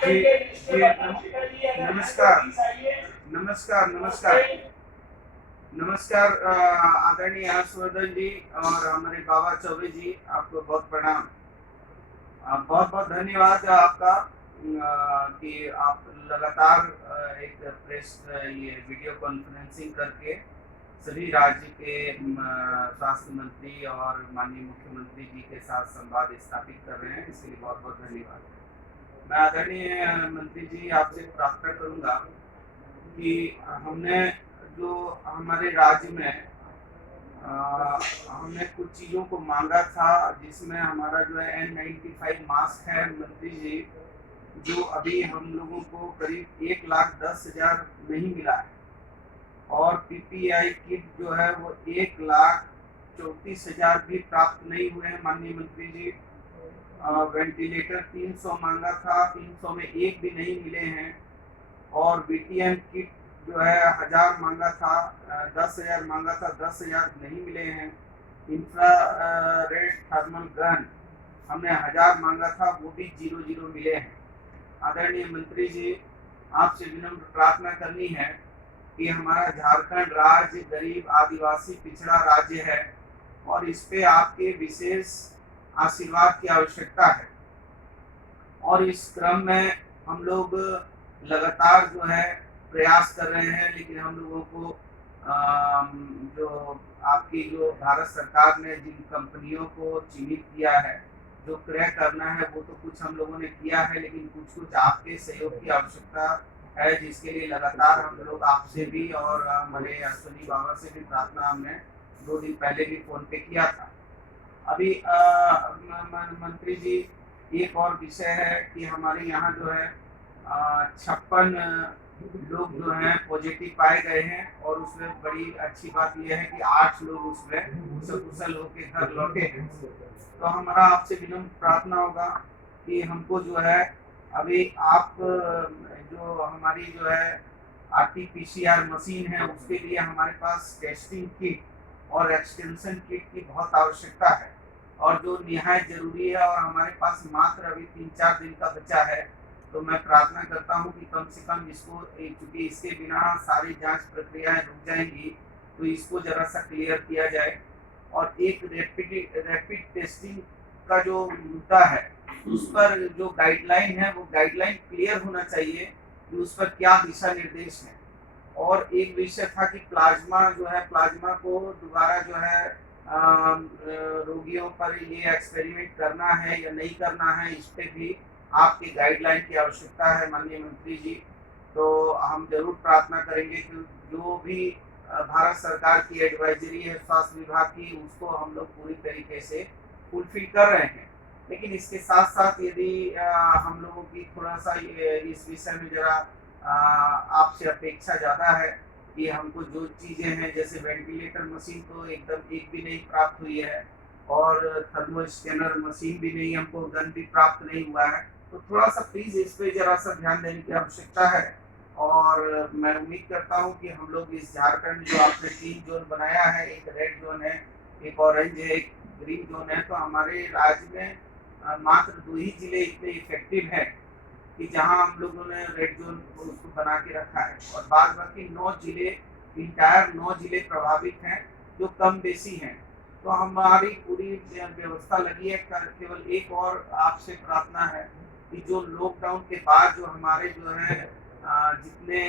जी जी नमस्कार नमस्कार नमस्कार नमस्कार आदरणीय हर्षवर्धन जी और हमारे बाबा चौबे जी, आपको बहुत प्रणाम। बहुत बहुत धन्यवाद आपका कि आप लगातार एक प्रेस ये वीडियो कॉन्फ्रेंसिंग करके सभी राज्य के स्वास्थ्य मंत्री और माननीय मुख्यमंत्री जी के साथ संवाद स्थापित कर रहे हैं, इसके लिए बहुत बहुत धन्यवाद। मैं आदरणीय मंत्री जी आपसे प्रार्थना करूंगा कि हमने जो हमारे राज्य में हमने कुछ चीज़ों को मांगा था, जिसमें हमारा जो है N95 मास्क है मंत्री जी, जो अभी हम लोगों को करीब 1,10,000 नहीं मिला है, और पीपीआई किट जो है वो 1,34,000 भी प्राप्त नहीं हुए हैं माननीय मंत्री जी। वेंटिलेटर 300 मांगा था, 300 में एक भी नहीं मिले हैं, और बीटीएम किट जो है 1,000 मांगा था, 10,000 मांगा था, 10,000 नहीं मिले हैं। इंफ्रा रेड थर्मल गन हमने 1,000 मांगा था, वो भी 0 मिले हैं। आदरणीय मंत्री जी, आपसे विनम्र प्रार्थना करनी है कि हमारा झारखंड राज्य गरीब आदिवासी पिछड़ा राज्य है, और इस पे आपके विशेष आशीर्वाद की आवश्यकता है। और इस क्रम में हम लोग लगातार जो है प्रयास कर रहे हैं, लेकिन हम लोगों को जो आपकी जो भारत सरकार ने जिन कंपनियों को चिन्हित किया है, जो क्रय करना है वो तो कुछ हम लोगों ने किया है, लेकिन कुछ आपके सहयोग की आवश्यकता है, जिसके लिए लगातार हम लोग आपसे भी और हमारे अश्विनी बाबा से भी प्रार्थना हमने 2 दिन पहले भी फोन पे किया था। अभी मंत्री जी, एक और विषय है कि हमारे यहाँ जो है 56 लोग जो हैं पॉजिटिव पाए गए हैं, और उसमें बड़ी अच्छी बात यह है कि 8 लोग उसमें सकुशल होकर घर लौटे हैं। तो हमारा आपसे विनम्र प्रार्थना होगा कि हमको जो है अभी आप जो हमारी जो है आरटीपीसीआर मशीन है, उसके लिए हमारे पास टेस्टिंग किट और एक्सटेंशन किट की बहुत आवश्यकता है, और जो निहायत जरूरी है, और हमारे पास मात्र अभी 3-4 दिन का बचा है। तो मैं प्रार्थना करता हूं कि कम से कम इसको, क्योंकि इसके बिना सारी जांच प्रक्रियाएं रुक जाएंगी, तो इसको जरा सा क्लियर किया जाए। और एक रैपिड टेस्टिंग का जो मुद्दा है, उस पर जो गाइडलाइन है वो गाइडलाइन क्लियर होना चाहिए कि उस पर क्या दिशा निर्देश है। और एक विषय था कि प्लाज्मा जो है, प्लाज्मा को दोबारा जो है रोगियों पर ये एक्सपेरिमेंट करना है या नहीं करना है, इस पे भी आपकी गाइडलाइन की आवश्यकता है माननीय मंत्री जी। तो हम जरूर प्रार्थना करेंगे कि जो भी भारत सरकार की एडवाइजरी है स्वास्थ्य विभाग की, उसको हम लोग पूरी तरीके से फुलफिल कर रहे हैं। लेकिन इसके साथ साथ यदि हम लोगों की थोड़ा सा इस विषय में जरा आपसे अपेक्षा ज़्यादा है कि हमको जो चीज़ें हैं, जैसे वेंटिलेटर मशीन तो एकदम एक भी नहीं प्राप्त हुई है, और थर्मल स्कैनर मशीन भी नहीं, हमको गन भी प्राप्त नहीं हुआ है। तो थोड़ा सा प्लीज़ इस पे जरा सा ध्यान देने की आवश्यकता है। और मैं उम्मीद करता हूँ कि हम लोग इस झारखंड जो आपने 3 जोन बनाया है, एक रेड जोन है, एक ऑरेंज है, एक ग्रीन जोन है, तो हमारे राज्य में मात्र 2 ही जिले इतने इफेक्टिव हैं कि जहां हम लोगों ने रेड जोन को उसको बना के रखा है, और बाद बाकी 9 जिले, इंटायर 9 जिले प्रभावित हैं, जो कम बेसी हैं। तो हमारी पूरी व्यवस्था लगी है। केवल एक और आपसे प्रार्थना है कि जो लॉकडाउन के बाद जो हमारे जो है जितने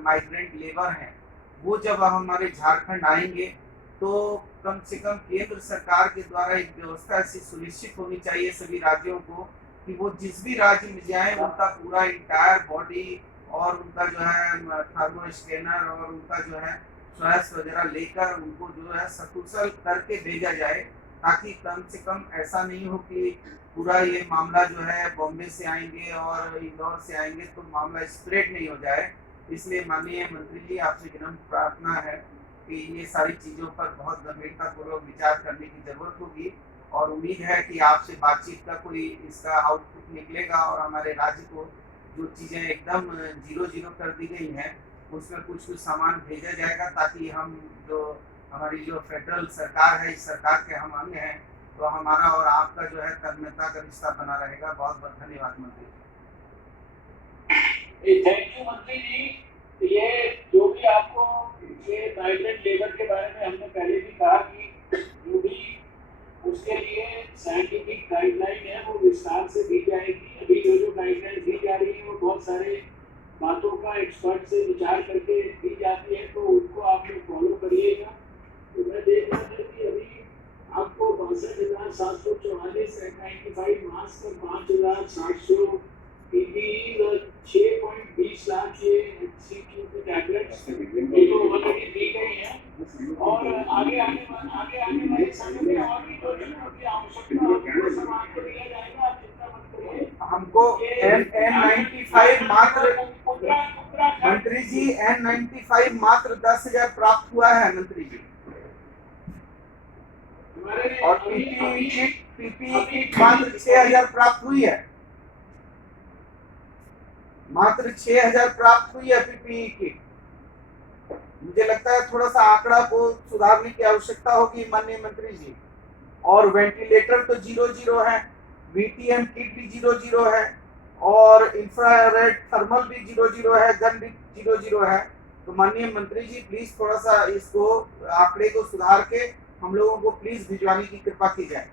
माइग्रेंट लेबर हैं, वो जब हमारे झारखंड आएंगे, तो कम से कम केंद्र सरकार के द्वारा एक व्यवस्था ऐसी सुनिश्चित होनी चाहिए सभी राज्यों को कि वो जिस भी राज्य में जाए, उनका पूरा इंटायर बॉडी और उनका जो है थर्मो स्कैनर और उनका जो है स्वास्थ्य वगैरह लेकर उनको जो है सकुशल करके भेजा जाए, ताकि कम से कम ऐसा नहीं हो कि पूरा ये मामला जो है बॉम्बे से आएंगे और इंदौर से आएंगे तो मामला स्प्रेड नहीं हो जाए। इसलिए माननीय मंत्री जी, आपसे विनम्र प्रार्थना है कि ये सारी चीज़ों पर बहुत गंभीरतापूर्वक विचार करने की जरूरत होगी, और उम्मीद है कि आपसे बातचीत का कोई इसका आउटपुट निकलेगा, और हमारे राज्य को जो चीज़ें एकदम 0 कर दी गई हैं, उसमें कुछ कुछ सामान भेजा जाएगा, ताकि हम जो हमारी जो फेडरल सरकार है, इस सरकार के हम अंग हैं, तो हमारा और आपका जो है तन्मयता का रिश्ता बना रहेगा। बहुत बहुत धन्यवाद मंत्री जी। थैंक यू मंत्री जी। ये जो भी आपको ये माइग्रेंट लेबर के बारे में हमने पहले भी कहा कि जो भी उसके लिए साइंटिफिक गाइडलाइन है वो विस्तार से दी जाएगी। अभी जो गाइडलाइन दी जा रही है वो बहुत सारे बातों का एक्सपर्ट से विचार करके दी जाती है, तो उनको आप लोग फॉलो करिएगा। तो मैं देख रहा था कि अभी आपको 62,744 N95 मास्क और 5,700 PPE और 6.20 लाख ये HCQ की टैबलेट्स ये तो ऑलरेडी दी गई हैं, और आगे आने वाले समय में और भी जो चीजों की आवश्यकता होगी वो सब आपको दिया जाएगा, आप चिंता मत करिए। हमको N95 मात्र, उत्तराखंड मंत्री जी N95 मात्र 10,000 प्राप्त हुआ है मंत्री जी, और पीपीई किट मात्र 6,000 प्राप्त हुई है, मात्र 6,000 प्राप्त हुई है पीपीई किट। मुझे लगता है थोड़ा सा आंकड़ा को सुधारने की आवश्यकता होगी माननीय मंत्री जी। और वेंटिलेटर तो 0 है, वीटीएम किट भी 0 है, और इंफ्रारेड थर्मल भी 0 है, गन भी 0 है। तो माननीय मंत्री जी प्लीज थोड़ा सा इसको आंकड़े को सुधार के हम लोगों को प्लीज भिजवाने की कृपा की जाए।